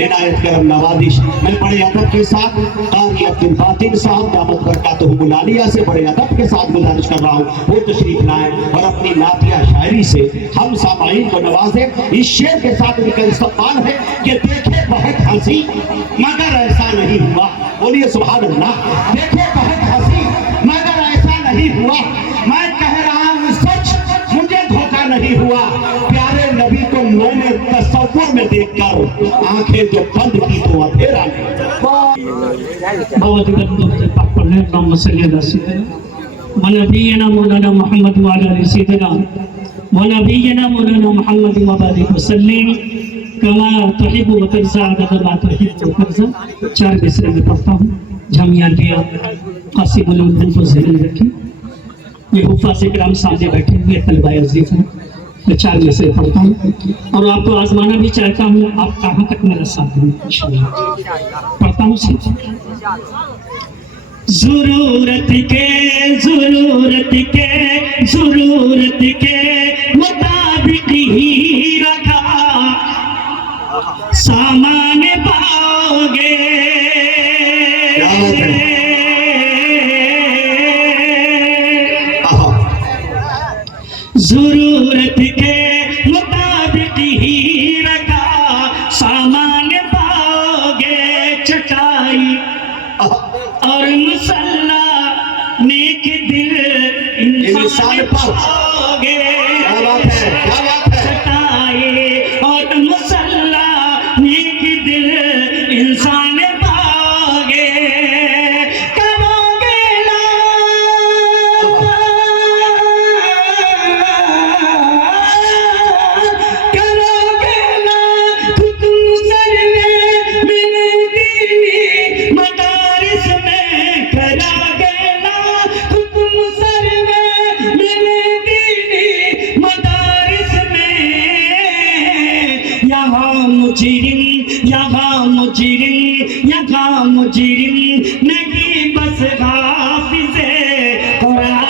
इनायत करम नवाजिश मैं बड़े अदब के साथ कारी अब्दुल बातिन साहब दामद बरकातुहुमुल आलिया से बड़े अदब के साथ गुजारिश कर रहा हूँ वो तशरीफ लाएं और अपनी नातिया शायरी से हम सामाईन को नवाजे। इस शेर के साथ उनका इस्तक़बाल है कि देखे बहुत हंसी मगर ऐसा नहीं हुआ। बोलिए सुभान अल्लाह। देखे बहुत हंसी मगर ऐसा नहीं हुआ। मैं कह रहा हूँ सच मुझे धोखा नहीं हुआ। प्यारे नबी को मैंने तस्वुर में देखकर आंखें जो बंद की तो अंधेरा मौलाना मोहम्मद वाला सैयदना नबीना मौलाना मोहम्मद वबारिक वसल्लम कमा तुहिब्बु व तरज़ा अदद मा तुहिब्बु व तरज़ा। चार मिसरे में पढ़ता हूँ। जामिया लिया कासिमुल उलूम को ज़हन रखिए। ये हुफ़ाज़ इकराम सामने बैठे हुए तलबा अज़ीज़ हैं। मैं चार मिसरे पढ़ता हूँ और आपको आजमाना भी चाहता हूँ आप कहाँ तक मेरा साथ दें इंशाअल्लाह। पढ़ता हूँ सीधे। ज़रूरत के मुताबिक ही रखा सामान पाओगे। ज़रूरत के मुताबिक ही रखा सामान पाओगे। चटाई और मुसल्ला नेक दिल इंसान पाओगे। क्या बात है, क्या बात है। चटाई और मुसल्ला नेक दिल इंसान पाओगे। करोगे ना खुद सर में मेरे दीनी मदारिस में करोगे ना खुद सर में मेरे दीनी मदारिस में। यहाँ मुजरिम नहीं बस हाफिज़े कुरान।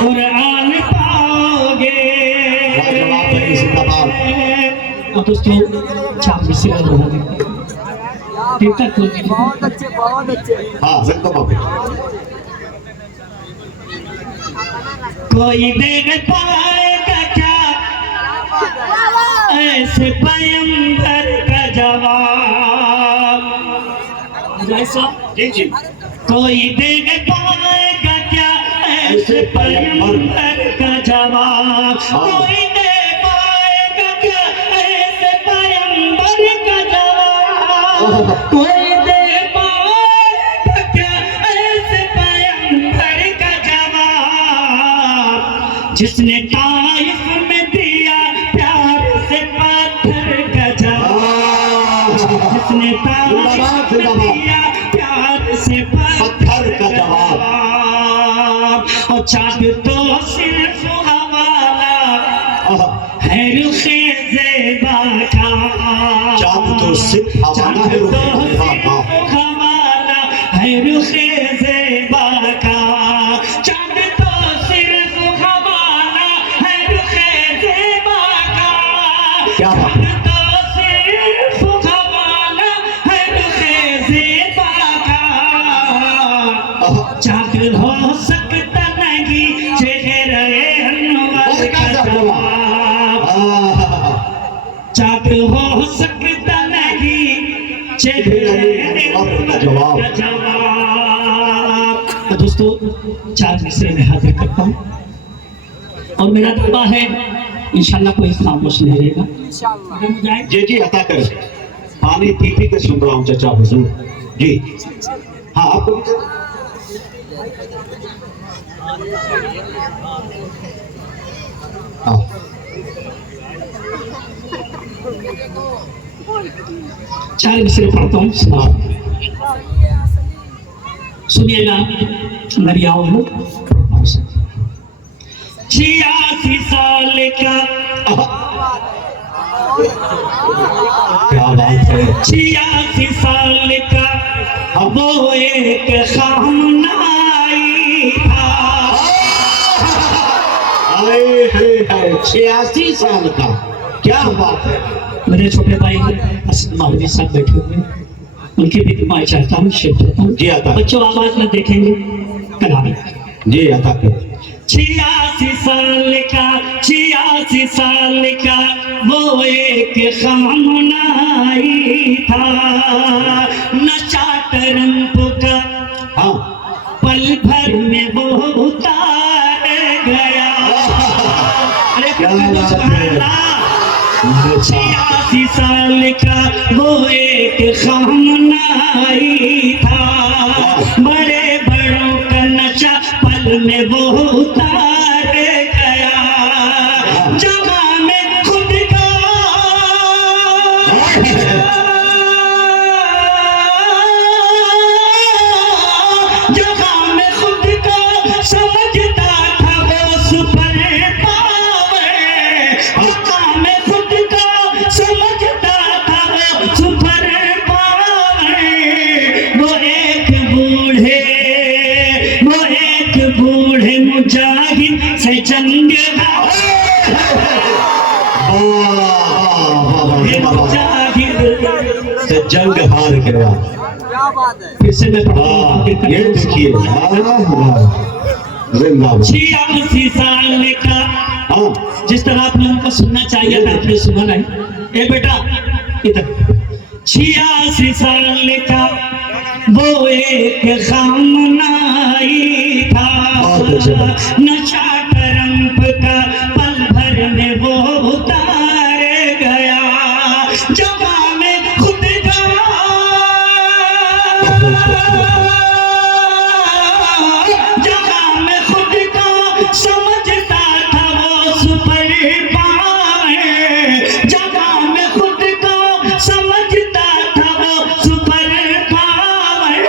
कुरान पाओगे। और दोस्तों चार मिसरे बहुत अच्छे। हाँ कोई दे पाएगा क्या ऐसे पैगंबर का जवाब। जी जी। कोई दे पाएगा क्या ऐसे पैगंबर का जवाब। कोई दे पाएगा क्या ऐसे पैगंबर का जवाब। कोई दे पाएगा क्या ऐसे पैगंबर का जवाब। जिसने ताइफ में दिया प्यार से पत्थर का जवाब। जिसने ताइफ में दिया प्यार से पत्थर का जवाब। और चाँद तो सिर्फ हवाला है रुखे ज़ेबा का। चाँद तो सिर्फ हवाला है रुखे ज़ेबा का। चाँद तो सिर्फ हवाला है रुखे ज़ेबा का। क्या चाँद तो सिर्फ हवाला है रुखे ज़ेबा का। चाँद हो सकता नहीं चेहरे अनवर का जवाब। चाँद हो सकता नहीं चेहरे अनवर का जवाब। तो दोस्तों चार मिसरे में हाजिर करता हूँ और मेरा दावा है इंशाल्लाह कोई खामोश नहीं रहेगा। जी जी अता कर पानी पी के सुन रहा हूँ चचा हुजूर जी। हाँ आपको चार मिसरे पढ़ता हूँ सुनिएगा। दरियाओं में 86 साल का क्या बात है। 86 साल का वो एक खामनाई था। आए है 86 साल का, क्या बात है। मेरे छोटे भाई हसन माहौली साहब बैठे हुए हैं, उनकी भी दुआएं चाहता हूँ, शेयर करता हूँ। जी अता बच्चों आवाज में देखेंगे कलामी। जी अता कर 86 साल का 86 साल का वो एक खामनाई था, नशा टरंप का हाँ पल भर में वो उतार गया। अरे क्या बात है। 86 साल का वो एक खामनाई था, बड़े बड़ों का नशा पल में वो उतार गया। जगह में खुद का जगह में खुद का समझता था वो सुपर पावर। जगह में खुद का समझता था वो सुपर पावर। वो एक बूढ़े मुजाहिद से जंग से जंग हार गया। क्या बात है। फिर से मैं हाँ, ये देखिए जिंदाबाद। 86 साल का, हाँ जिस तरह आप लोगों को सुनना चाहिए था आपने सुना नहीं। ए बेटा इधर 86 साल का वो एक खामनाई था, नशा टरंप का पल भर में वो उतार गया। जगह में खुद का जगह में खुद का समझता था वो सुपर पावर। जगह में खुद का समझता था वो सुपर पावर।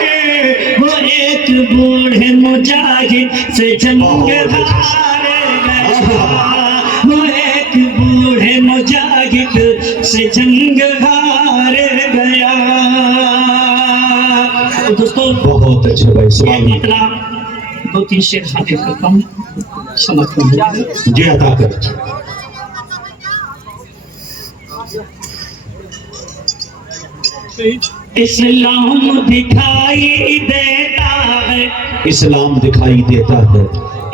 वो एक बूढ़े मुजाहिद से जंग हार गया। वो एक बूढ़े मुजाहिद से जंग हार गया। तो दोस्तों बहुत अच्छे भाई ये सलाम। इतना 2-3 शेर हाजिर करता हूँ, समझ लीजिए। जी अता कर इस्लाम दिखाई देता है, इस्लाम दिखाई देता है,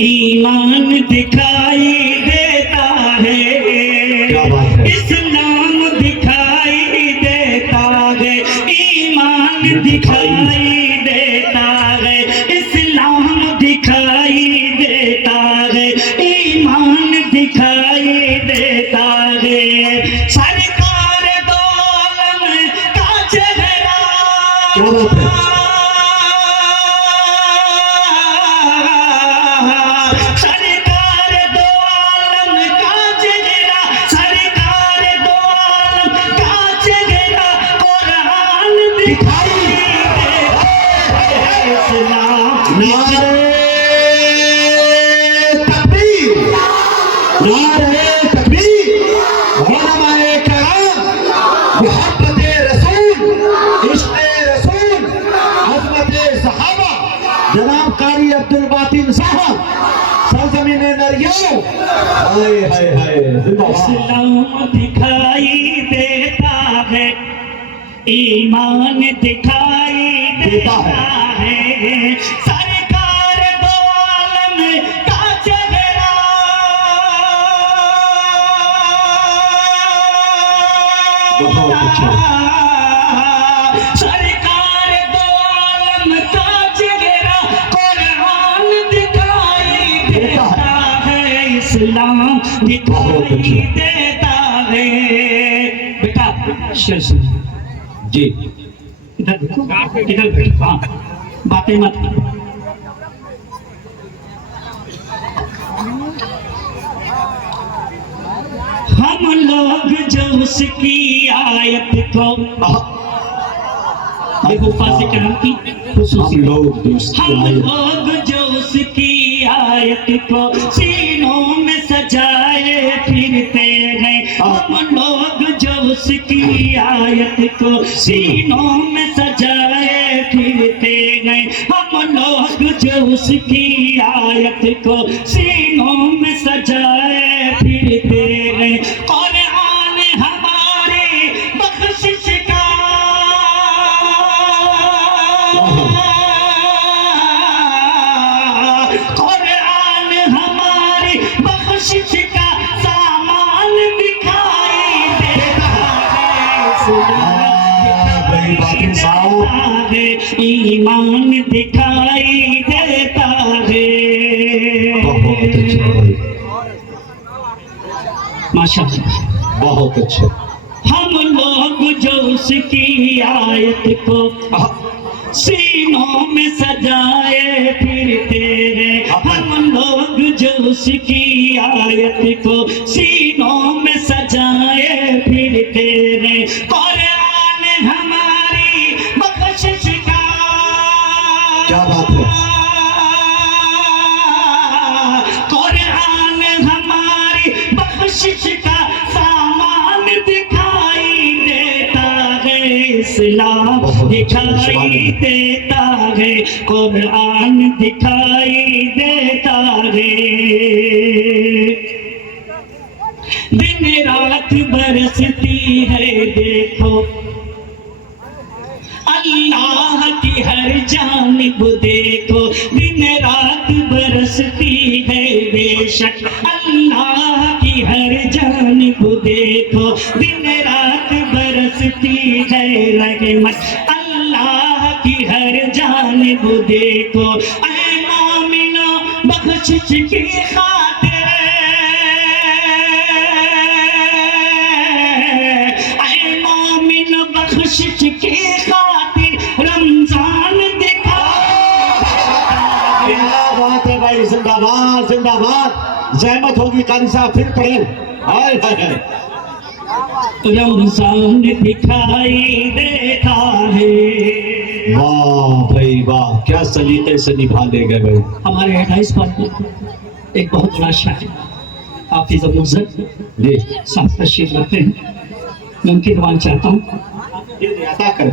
ईमान दिखाई देता है। क्या बात है। इस्लाम दिखाई देता है, ईमान दिखाई देता है। इस्लाम दिखाई देता है, ईमान दिखाई देता है। सरकार दो आलम का चेहरा, क्या बात है। सरकार दो आलम का चेहरा, सरकार दो आलम का चेहरा, कुरान दिखाई देता है। इस्लाम नारे तकबीर, नारे तकबीर, उलमाए कराम, मोहब्बते रसूल, इश्क़े रसूल, अज़मते सहाबा, जनाब कारी अब्दुल बातिन साहब, सरज़मीने नरियाओं, हाय हाय हाय जिंदाबाद। इस्लाम दिखाई देता है, ईमान दिखाई देता है। सरकार दो आलम का चेहरा, बहुत अच्छा। सरकार दो आलम का चेहरा, कुरान दिखाई देता है। इस्लाम दिखाई देता है। बेटा शेर सुन जी इधर देखो, इधर बैठो। हाँ, बातें मत करो। हम लोग जो उसकी आयत को, देखो फांसी करम की हम खुसूसी, लोग दोस्ती हम आए, लोग जो उसकी आयत को सीनों में सजाए फिरते हैं। हम लोग जो उसकी आयत को सीनों में सजाए फिरते हैं। हम लोग जो उसकी आयत को सीनों में सजाए बख्शिश का सामान दिखाई देता है, ईमान दिखाई देता है। बहुत अच्छा भाई, माशाअल्लाह, बहुत अच्छा। हम लोग जो उसकी आयत को सीनों में सजाए फिरते हैं, हम लोग जो उसकी आयत को सीनों में सजाए फिरते हैं। कुरान हमारी बख्शिश का, क्या बात है, कुरान हमारी बख्शिश का सामान दिखाई देता है, इस्लाम दिखाई देता है, कुरान दिखाई देता है। दिन रात बरसती है देखो अल्लाह की हर जानिब देखो, दिन रात बरसती है बेशक अल्लाह की हर जानिब देखो, दिन रात बरसती है रहमत अल्लाह की हर जानिब देखो। ऐ मोमिनो बख्शिश की खातिर, ऐ मोमिनो बख्शिश की खातिर रमजान दिखा। क्या बात है भाई, जिंदाबाद जिंदाबाद। जहमत होगी कारी साहब, फिर पढ़े। हाय हाय हाय, रमजान दिखाई देता है। वाह भाई वाह, क्या सलीके से निभा ले गए भाई। हमारे 28 पाल में एक बहुत बड़ा शायर हाफिज अबू ज़र जी, साहब तशरीफ रखते हैं, मैं उनकी दुआ चाहता हूँ। ये अता कर।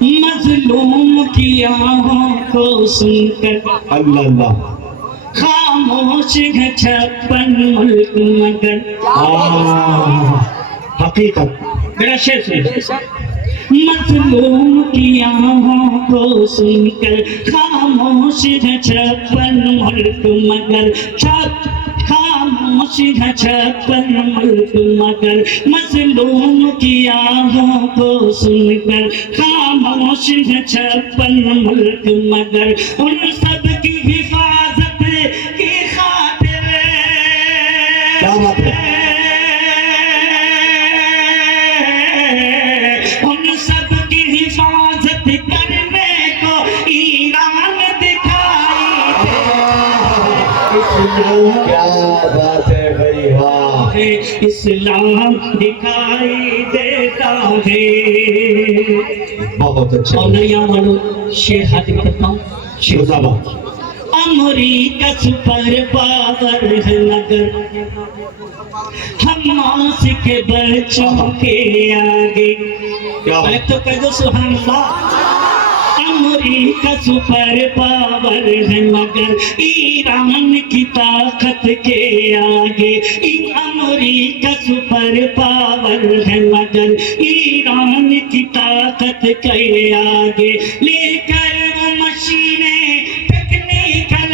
मजलूम की आहों को सुनकर अल्लाह अल्लाह, खामोश है 56 मुल्क मगर। हकीकत, मेरा शेर सुनिए। मजलूम की आहों को सुनकर खामोश है 56 मुल्क मगर, खामोश है 56 मुल्क मगर। मजलूम की आहों को सुनकर खामोश है 56 मुल्क मगर, उन सब की हिफाजत की खातिर। क्या बात है, उन सब की हिफाजत करने को ईरान दिखाई क्या बात है भाई वाह। है, इस्लाम दिखाई देता है। बहुत अच्छा, और नया वालों शेर हाजिर करता हूँ। जिंदाबाद। अमरीका सुपर पावर है मगर हमास के बच्चों के आगे। क्या बात, मैं तो कह दो सुभान अल्लाह। अमरीका सुपर पावर है मगर ईरान की ताकत के आगे। अमरीका सुपर पावर है मगर ईरान की ताकत के आगे। लेकर वो मशीनें टेक्निकल,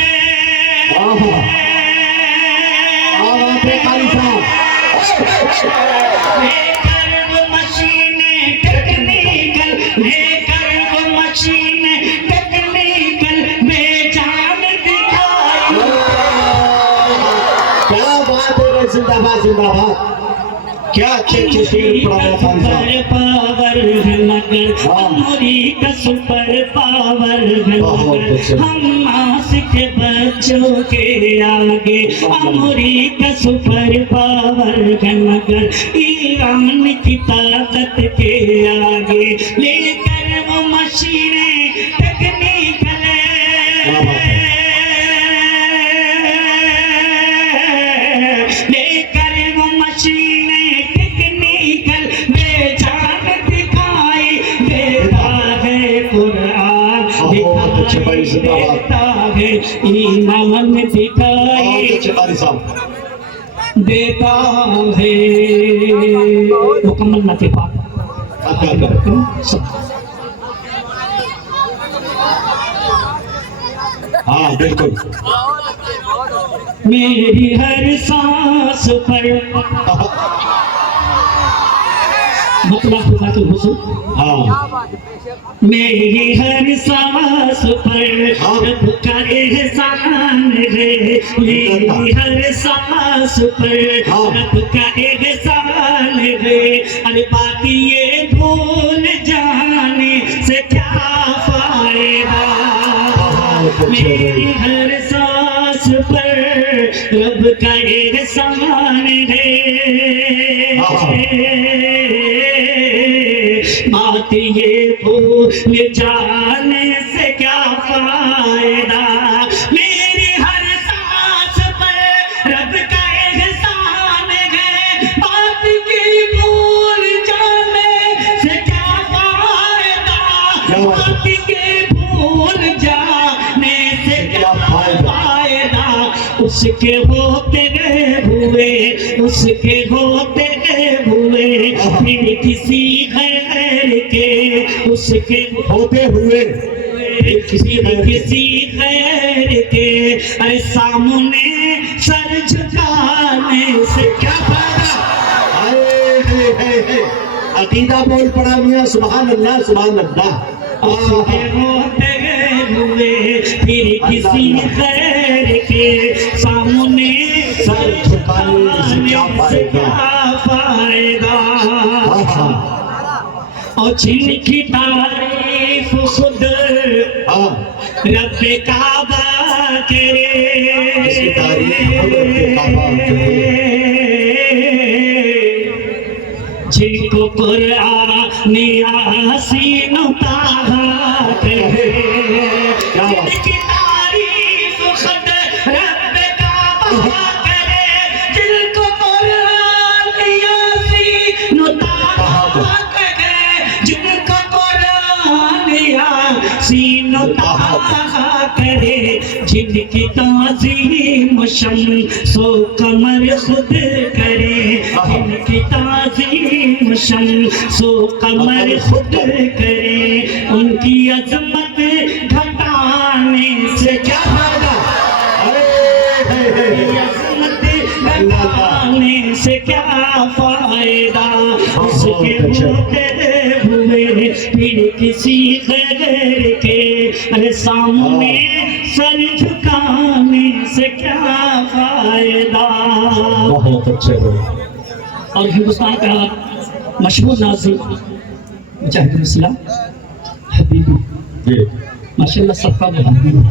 लेकर वो मशीनें टेक्निकल, लेकर वो मशीनें टेक्निकल बेजान दिखाई। क्या बात है भाई, जिंदाबाद जिंदाबाद। क्या अच्छे अच्छे शेर पढ़ाया खान साहब। पावर है मगर अमरीका सुपर पावर है मगर हमास के बच्चों के आगे। अमरीका सुपर पावर है मगर ईरान की ताकत के आगे। लेकर वो मशीनें टेक्निकल, लेकर वो मशीनें टेक्निकल बेजान दिखाई देता है। कुरान दिखाई देता है, ईमान दिखाई देता है। मुकम्मल नतीजा सब हाँ बिल्कुल। बहुत अच्छे। मेरी हर सांस पर मतलब होगा तो हुजूर, हाँ क्या बात है बेशक। मेरी हर सांस पर रब का एहसान है, मेरी हर सांस पर रब का एहसान है। अरे बात ये भूल जाने से क्या फायदा, मेरी हर सांस पर रब का एहसान है। बात ये भूल जाने से क्या फायदा, मेरी हर सांस पर रब का एहसान है। बात की भूल जाने से क्या फायदा, बात की भूल जाने से क्या फायदा। उसके होते हुए, उसके होते हुए फिर किसी गैर के, उसके होते हुए किसी गैर के अरे सामने सर झुकाने से क्या फायदा। अकीदा बोल पड़ा मियां, सुभान अल्लाह सुभान अल्लाह। उसके होते हुए फिर किसी गैर के सामने सर झुकाने से क्या फायदा। और जिनकी तारीफ खुद रब्बे काबा करे, इसकी तारीफ खुद रब्बे काबा करे। जिनको कुरान यासीन ताहा करे, जिनकी तारीफ खुद रब्बे काबा करे, जिनको कुरान यासीन ताहा करे, जिनको कुरान यासीन ताहा करे, जिनकी ताज़ीम शम्सो कमर खुद करे, जिनकी ताज़ीम शम्सो कमर खुद करे, उनकी अजमत घटाने से क्या फायदा, अजमत घटाने से क्या फायदा। उसके होते हुए फिर किसी गैर के अरे सामने सर झुकाने से क्या फायदा। बहुत अच्छे बोले। और हिंदुस्तान का मशहूर नाज़ी मुजाहिद इस्लाम हबीबी जी माशाल्लाह सबका हबीबी,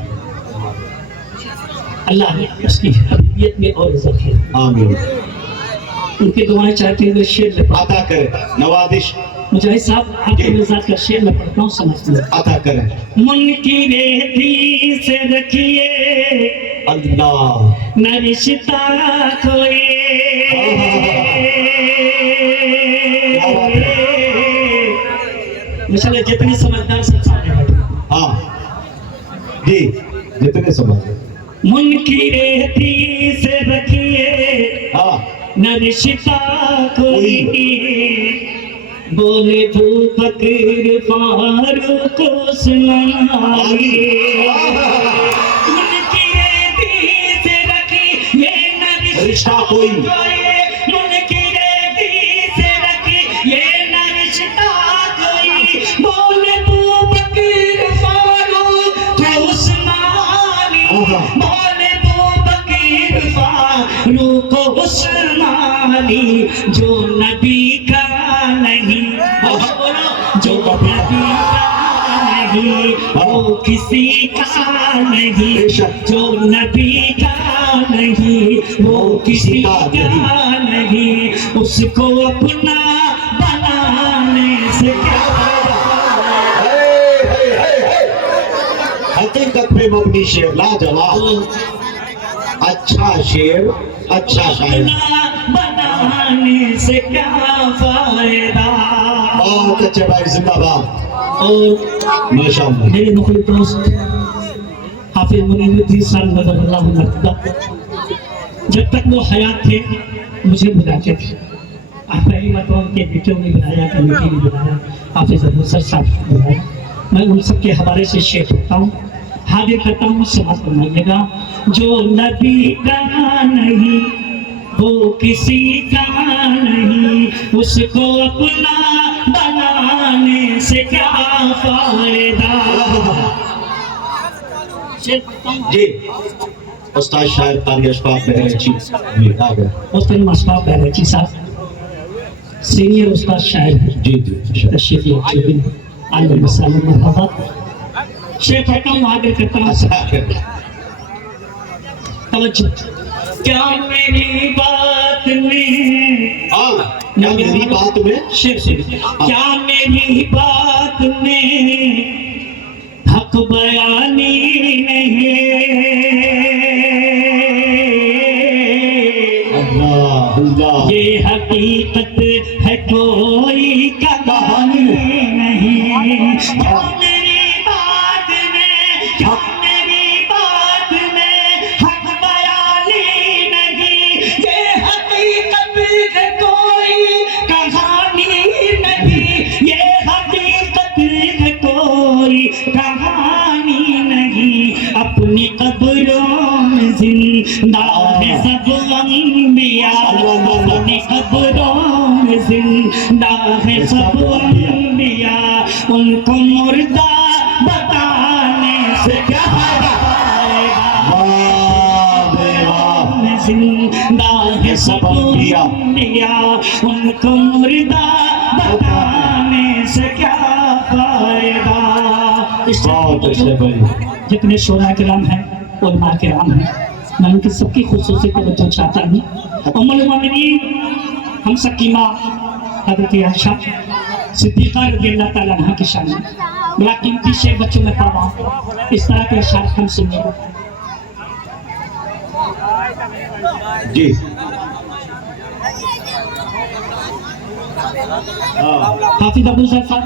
अल्लाह ने उसकी हबीबियत में और इज़्ज़त है। आमीन। उनकी दुआएं चाहते हुए शेर में अता करे नवादिश। मुजाहिद साहब आपके मिजाज का शेर में पढ़ता हूँ, समझ लो। अता करे। मुनकी रेती से रखिए अल्लाह न रिश्ता कोई, माशाल्लाह जितने समझदार सब सामने बैठे। हाँ जी जितने समझ। मुनकी रेती से रखिए हाँ न रिश्ता कोई, बोले तू फकीर फारूक उस्मानी। मुनकी रेती से रखी ये न रिश्ता कोई, मुनकी रेती से रखी ये न रिश्ता कोई, बोले तू फकीर फारूक उस्मानी, बोले तू फकीर फारूक उस्मानी, जो नबी का नहीं, जो नबी का नहीं वो किसी का नहीं, जो नबी का नहीं वो किसी का नहीं, उसको अपना बनाने से क्या हकीकत पे मबनी शेर लाजवाब। अच्छा शेर, अच्छा शायर। बनाने से क्या फायदा। बहुत अच्छे भाई, जिंदाबाद। और माशाअल्लाह। मेरे मुखलिस दोस्त हाफिज मुनीरुद्दीन साहब नज़रुल्लाह मर्तबा, जब तक वो हयात थे मुझे बुलाते थे। पहली मरतबा उनके बेटों ने बुलाया, कमेटी ने बुलाया, हाफिज अबू सर साहब ने बुलाया। मैं उन सब के हवाले से शेर पढ़ता हूँ। हाजिर करता हूँ, समाप्त फरमाइएगा। जो नबी का नहीं वो किसी का नहीं, उसको अपना बनाने से क्या फायदा। जी उस्ताद शायर कारी अशफाक बहरची जी आ गए। उस्ताद अशफाक बहरची साहब सीनियर उस्ताद शायर हैं। जी तशरीफ ले आइए मरहबा। शेख करता हूँ, आगे करता हूँ, तवज्जो। क्या मेरी बात में क्या मेरी बात में शेर से क्या मेरी बात में हक बयानी नहीं, अल्लाह अल्लाह ये हकीकत है कोई कहानी नहीं। क्या मेरी बात में, क्या मेरी बात में हक बयानी नहीं, ये हकीकत है कोई कहानी नहीं, ये हकीकत है कोई कहानी नहीं। अपनी कब्रों में जिंदा है सब अंबिया, अपनी कब्रों में जिंदा है सब अंबिया, उनको मुर्दा बताने से क्या फायदा। जिंदा है सब अंबिया, उनको मुर्दा बताने से क्या फायदा। जितने शोरा किराम हैं उलमा किराम हैं, मैं उनकी सबकी खुसूसी तवज्जो चाहता हूँ। उम्मुल मोमिनीन हम सकीमा हज़रत आयशा सिद्दीक़ा रज़ियल्लाहु ताला अन्हा की शान में बड़ा कीमती शेर बच्चों में पढ़ा, इस तरह के अशआर हम सुनिए। जी हाफिज़ अबू ज़फ़र